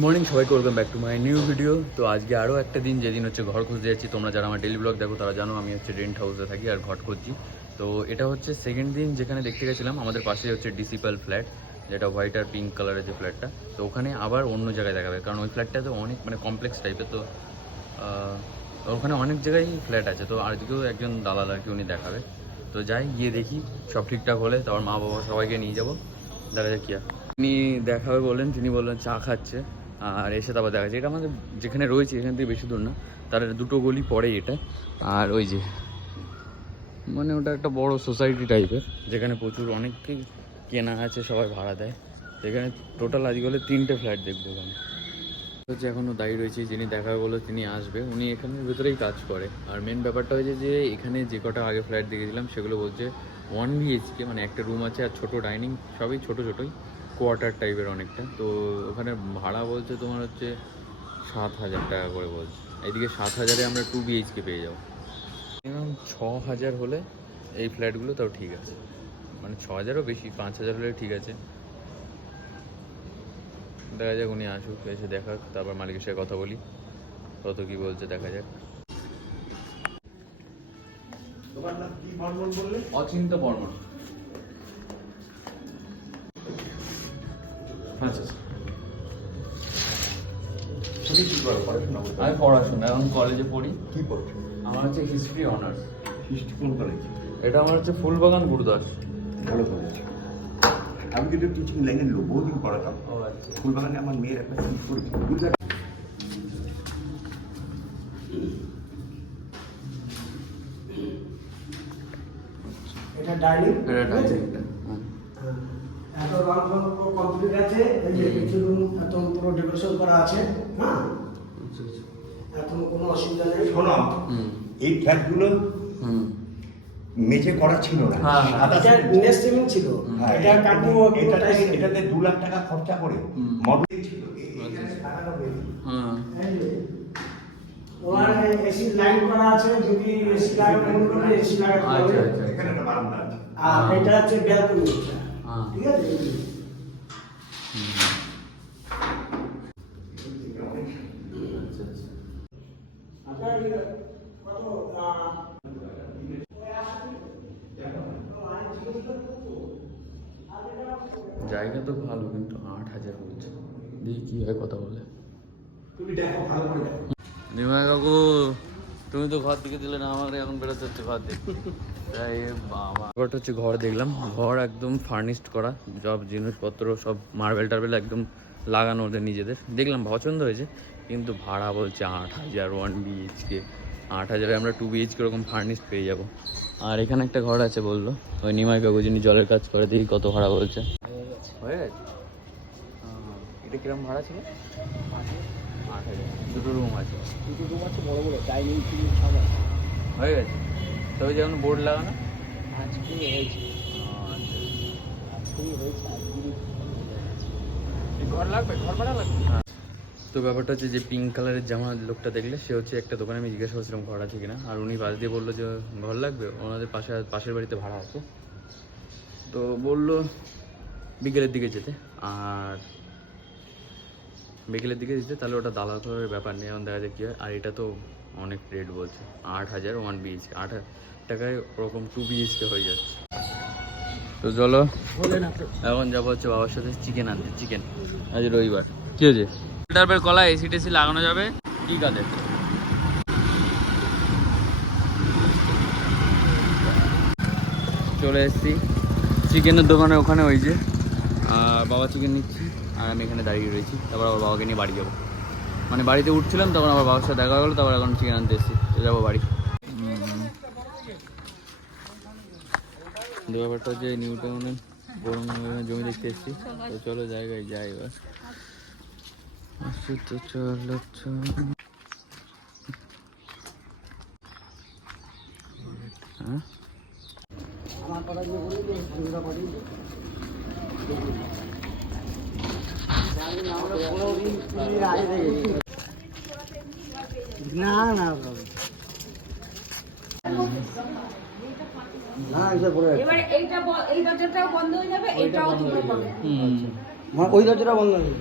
Morning সবাইকে welcome back to my new video তো আজকে আরও একটা দিন, যেদিন হচ্ছে ঘর খুঁজতে যাচ্ছি, তোমরা যারা আমার ডেলি ব্লগ দেখো, তারা জানো আমি হচ্ছে রেন্ট হাউসে থাকি আর ঘর খুঁজছি। তো এটা হচ্ছে সেকেন্ড দিন যেখানে দেখতে গেছিলাম, আমাদের পাশে হচ্ছে ডিসিপাল ফ্ল্যাট যেটা হোয়াইট আর পিঙ্ক কালারের যে ফ্ল্যাটটা তো ওখানে আবার অন্য জায়গায় দেখাবে কারণ ওই ফ্ল্যাটটা তো অনেক মানে কমপ্লেক্স টাইপের তো ওখানে অনেক জায়গায় ফ্ল্যাট আছে। তো আজকেও একজন দালাল আর কি উনি দেখাবে। তো যাই, গিয়ে দেখি, সব ঠিকঠাক হলে, তারপর মা বাবা সবাইকে নিয়ে যাব। দেখা যাক কি আর। তিনি দেখাবে বললেন, তিনি বললেন চা খাচ্ছে। আর এসে তারপর দেখা যাচ্ছে এটা আমাদের যেখানে রয়েছে, এখান থেকে বেশি দূর না, তার দুটো গলি পরে এটা। আর ওই যে মানে ওটা একটা বড় সোসাইটি টাইপের যেখানে প্রচুর অনেককেই কেনা আছে, সবাই ভাড়া দেয়। এখানে টোটাল আজকে হলে তিনটে ফ্ল্যাট দেখব এখানে। হচ্ছে এখনও দায়ী রয়েছে, যিনি দেখা বলে তিনি আসবে। উনি এখানের ভেতরেই কাজ করে। আর মেন ব্যাপারটা হয়েছে যে, এখানে যে কটা আগে ফ্ল্যাট দেখেছিলাম, সেগুলো বলছে ওয়ান বিএইচকে মানে একটা রুম আছে আর ছোটো ডাইনিং সবই ছোটো ছোটোই। কোয়ার্টার টাইপের অনেকটা। তো ওখানে ভাড়া বলছে তোমার হচ্ছে সাত হাজার টাকা করে বলছে। এইদিকে সাত হাজারে আমরা টু বিএইচকে পেয়ে যাব। মিনিমাম ছ হাজার হলে এই ফ্ল্যাটগুলো তাও ঠিক আছে। মানে ছ হাজারও বেশি পাঁচ হাজার হলে ঠিক আছে। দেখা যাক উনি আসুক এসে দেখাক তারপর মালিকের সাথে কথা বলি। কত কি বলছে দেখা যাক। তোমার নাম কি অচিন্ত বর্মন। আচ্ছা তুমি কি করো? পড়াশোনা? আমি পড়াশোনা এখন কলেজে পড়ি। কি পড়ছো? আমার হচ্ছে হিস্ট্রি অনার্স হিস্ট্রি কোন কলেজ এটা আমার হচ্ছে ফুলবাগান গুরুদাস ভালো কলেজ আমি কিন্তু টিচিং লাইনের লোক বহুদিন পড়াতাম। ও আচ্ছা। ফুলবাগানে আমার মেয়ের একটা সিট করেছিল এটা ডাইনিং এটা ডাইরেক্ট এত রং ফং পুরো কমপ্লিট আছে এই যে কিছু রুম এত পুরো ডেকোরেশন করা আছে হ্যাঁ আচ্ছা আচ্ছা। এখন কোনো অসুবিধা নেই। শোনো এই ফ্ল্যাটগুলো মেঝে করা ছিল না হ্যাঁ, সাদা এটা সিমেন্ট। নেস্টিং ছিল। হ্যাঁ, এটা কাটবো এটাতে এটাতে দু লাখ টাকা খরচা করে মডেল ছিল। এই- এইখানে লাগানো হয়েছে। হ্যাঁ। এসি লাইন করা আছে যদি এসি লাগানো এসি আচ্ছা আচ্ছা। আর এটা হচ্ছে ব্যালকনি হ্যাঁ। ঠিক আছে জায়গা তো ভালো কিন্তু আট হাজার বলছে। দেখি কি হয় কথা বলে? তুমি দেখো ভালো করে দেখো। কাকু। তুমি তো ঘর দিকে দিলে না আমার এখন বেরোতে হচ্ছে ঘর দিকে তাই বাবা। হচ্ছে ঘর দেখলাম, ঘর একদম ফার্নিশড করা, সব জিনিসপত্র, সব মার্বেল টার্বেল একদম লাগানো ওদের নিজেদের। দেখলাম পছন্দ হয়েছে, কিন্তু ভাড়া বলছে আট হাজার ওয়ান বিএইচকে আট হাজারে আমরা টু বিএইচকে ওরকম ফার্নিশড পেয়ে যাব। আর এখানে একটা ঘর আছে বলল, ওই নিমাই যিনি জলের কাজ করে, দেখি কত ভাড়া বলছে। হয়ে গেছে। এটা কিরম ভাড়া ছিল? আট হাজার দুটো রুম আছে। দুটো রুম আছে বড় বড় ডাইনিং সব আছে হয়ে গেছে। তবে যেমন বোর্ড লাগানো? আজকে হয়েছে। আচ্ছা। আজকেই হয়েছে। আজকে ঘর লাগবে? ঘর ভাড়া লাগবে? তো ব্যাপারটা হচ্ছে যে পিঙ্ক কালারের জামা লোকটা দেখলে সে হচ্ছে একটা দোকানে আমি জিজ্ঞাসা করছিলাম ঘর আছে কিনা আর উনি পাশ দিয়ে বলল যে ঘর লাগবে? ওনাদের পাশে পাশের বাড়িতে ভাড়া আছে। তো বলল বিকেলের দিকে যেতে আর বিকেলের দিকে দিতে তাহলে ওটা দালাল করার ব্যাপার নেই। এখন দেখা যায় কী হয়। আর এটা তো অনেক রেট বলছে। আট হাজার ওয়ান বিএইচকে আট হাজার টাকায় ওরকম টু বিএইচকে হয়ে যাচ্ছে। তো চলো এখন যাব হচ্ছে বাবার সাথে চিকেন আনতে। চিকেন আজ রবিবার। কি হয়েছে? ফিল্টার কলা এসি টেসি লাগানো যাবে। কি কাজে? চলে এসেছি। চিকেনের দোকানে ওখানে ওই যে বাবা চিকেন নিচ্ছি। আর আমি এখানে দাঁড়িয়ে রয়েছি। তারপর আবার বাবাকে নিয়ে বাড়ি যাব। মানে বাড়িতে উঠছিলাম, তখন আমার বাবার সাথে দেখা হলো তারপর এখন চিকেন আনতে এসেছি। তো যাব বাড়ি। ব্যাপারটা হচ্ছে নিউ টাউনে গরম জমি দেখতে এসেছি। তো চলো জায়গায় যাই এবার। তো চলো চলো হ্যাঁ আমার কথা যে বলি যে সুবিধা পাঠিয়ে দিই। জানি না, আমরা কোনোদিন পুরীর আগে দেখি। না না বাবা। না এটা পরে এবারে এইটা ব- এই দরজাটাও বন্ধ হয়ে যাবে এটাও তোমরা পাবে হুম। ওই দরজাটা বন্ধ হয়ে যাবে।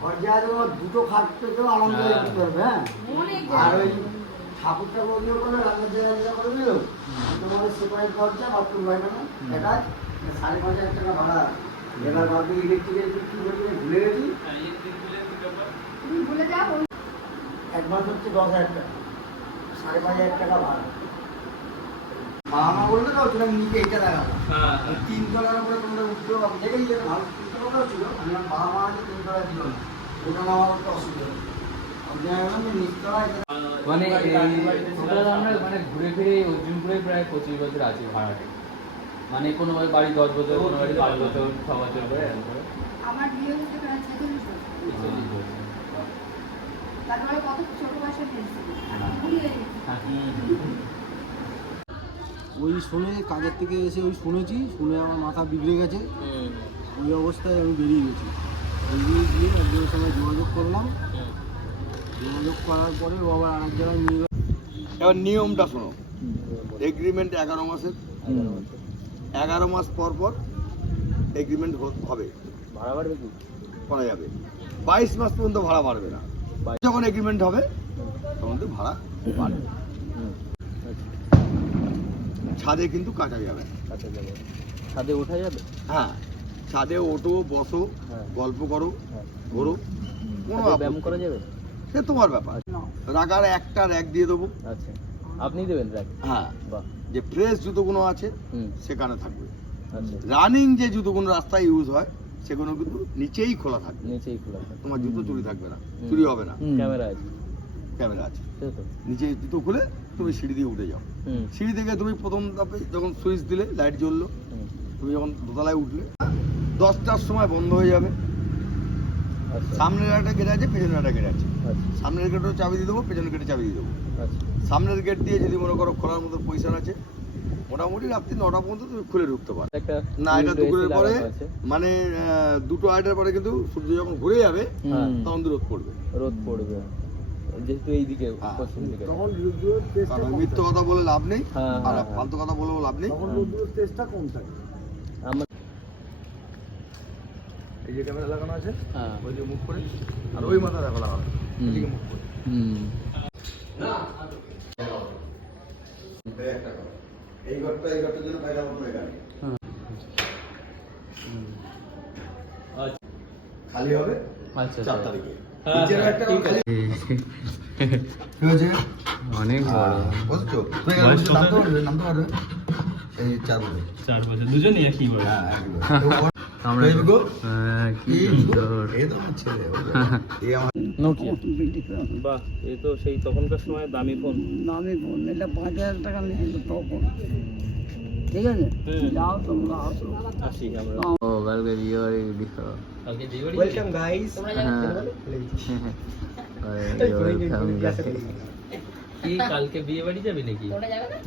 ঘর যাওয়ার দুটো খাট করে হ্যাঁ। হ্যাঁ? আর ওই ঠাকুরটা বদলে করে রান্নার জায়গা করে দিল তোমাদের সেপারেট দরজা বাথরুম হয় না? এটা সাড়ে পাঁচ হাজার টাকা ভাড়া। এবার বাকি ইলেকট্রিকের কি বলবে ভুলে গেছি? তুমি ভুলে যাও অ্যাডভান্স হচ্ছে দশ হাজার টাকা। সাড়ে পাঁচ হাজার টাকা ভাড়া। বাবা মা বললে দেখাবো তিন তলার উপরে তোমরা যেটা ভালো তিন তলাটাও ছিল। আমি বাবা মা আছে তিন তলা ছিল না। ওটা একটা অসুবিধা নিচতলা মানে আমরা মানে ঘুরে ফিরে অর্জুনপুরে প্রায় পঁচিশ বছর আছি ভাড়াটে মানে কোনো বাড়ি দশ বছর কোনো বাড়ি পাঁচ বছর ছ বছর করে এরকম করে? আমার বিয়ে হতে প্রায় ছেচল্লিশ বছর। তারপরে কত ছোট বয়সে ফেলছি। ভুলে গেছি। ওই শুনে কাজের থেকে এসে ওই শুনেছি শুনে আমার মাথা বিগড়ে গেছে। ওই অবস্থায় আমি বেরিয়ে গেছি। বেরিয়ে গিয়ে একজনের সঙ্গে যোগাযোগ করলাম। যোগাযোগ করার পরে ও আবার আরেক জায়গায় নিয়ে এবার নিয়মটা শোনো। এগ্রিমেন্ট এগারো মাসের। এগারো মাস পর পর এগ্রিমেন্ট হবে। ভাড়া বাড়বে কি? করা যাবে। বাইশ মাস পর্যন্ত ভাড়া বাড়বে না। যখন এগ্রিমেন্ট হবে তখন তো ভাড়া বাড়বে। ছাদে কিন্তু কাটা যাবে। আচ্ছা যাবে। ছাদে ওঠা যাবে? হ্যাঁ। ছাদে ওঠো বসো হ্যাঁ। গল্প করো হ্যাঁ। ঘোরো কোনো ব্যায়াম করা যাবে? সে তোমার ব্যাপার। রাখার একটা র্যাক দিয়ে দেবো। আচ্ছা। আপনি দেবেন রাখ হ্যাঁ। বাহ। যে ফ্রেশ জুতোগুলো আছে সেখানে থাকবে। আচ্ছা। রানিং যে জুতোগুলো রাস্তায় ইউজ হয় সেগুলো কিন্তু নিচেই খোলা থাকবে। নিচেই খোলা থাকে। তোমার জুতো চুরি থাকবে না চুরি হবে না। ক্যামেরা আছে। ক্যামেরা আছে। নিচে জুতো খুলে তুমি সিঁড়ি দিয়ে উঠে যাও। সিঁড়ি থেকে তুমি প্রথম ধাপে যখন সুইচ দিলে লাইট জ্বললো তুমি যখন দোতলায় উঠলে দশটার সময় বন্ধ হয়ে যাবে। আচ্ছা। সামনের একটা গেট আছে পেছনের একটা গেট আছে। আচ্ছা সামনের গেটেও চাবি দিয়ে দেবো পেছনের গেটে চাবি দিয়ে দেবো। আচ্ছা। সামনের গেট দিয়ে যদি মনে করো খোলার মতো পয়সা আছে মোটামুটি রাত্রি নটা পর্যন্ত তুমি খুলে ঢুকতে পারো। না এটা দুপুরের পরে মানে দুটো আড়াইটার পরে কিন্তু সূর্য যখন ঘুরে যাবে হ্যাঁ। তখন রোদ পড়বে। রোদ পড়বে। যেহেতু এইদিকে। পশ্চিম দিকে। তখন কারণ মিথ্যে কথা বলে লাভ নেই আর ফালতু কথা বলেও লাভ নেই। তখন রোদ্দুরের টেস্টটা কম থাকে। আমার এই যে ক্যামেরা লাগানো আছে হ্যাঁ। ওই যে মুখ করে আর ওই মাথা দেখো লাগানো। এদিকে মুখ করে হুম একটা ঘর। এই ঘরটা এই ঘরটার জন্য পায়রা মতো এখানে আচ্ছা খালি হবে আচ্ছা চার। তারিখে অনেক বড় বুঝছ তুই এখানে বয়স বসে কত? নামতে পারবে নামতে পারবে এই চার বছর চার বছর দুজনই একই বয়স একদম আমরা এই গো। কি এই সুন্দর। এই তো আমার ছেলে এই আমার নোকিয়া বাহ এ তো সেই তখনকার সময় দামি ফোন দামি ফোন এটা পাঁচ হাজার টাকা নিয়ে তখন ঠিক আছে? যাও তোমরা আসো। আসি আমরা। ও কালকে বিয়ে বাড়ি দিছো কালকে যে বাড়ি ওয়েলকাম গাইস হ্যাঁ। কি কালকে বিয়ে বাড়ি যাবি নাকি? তোরা যাবে না?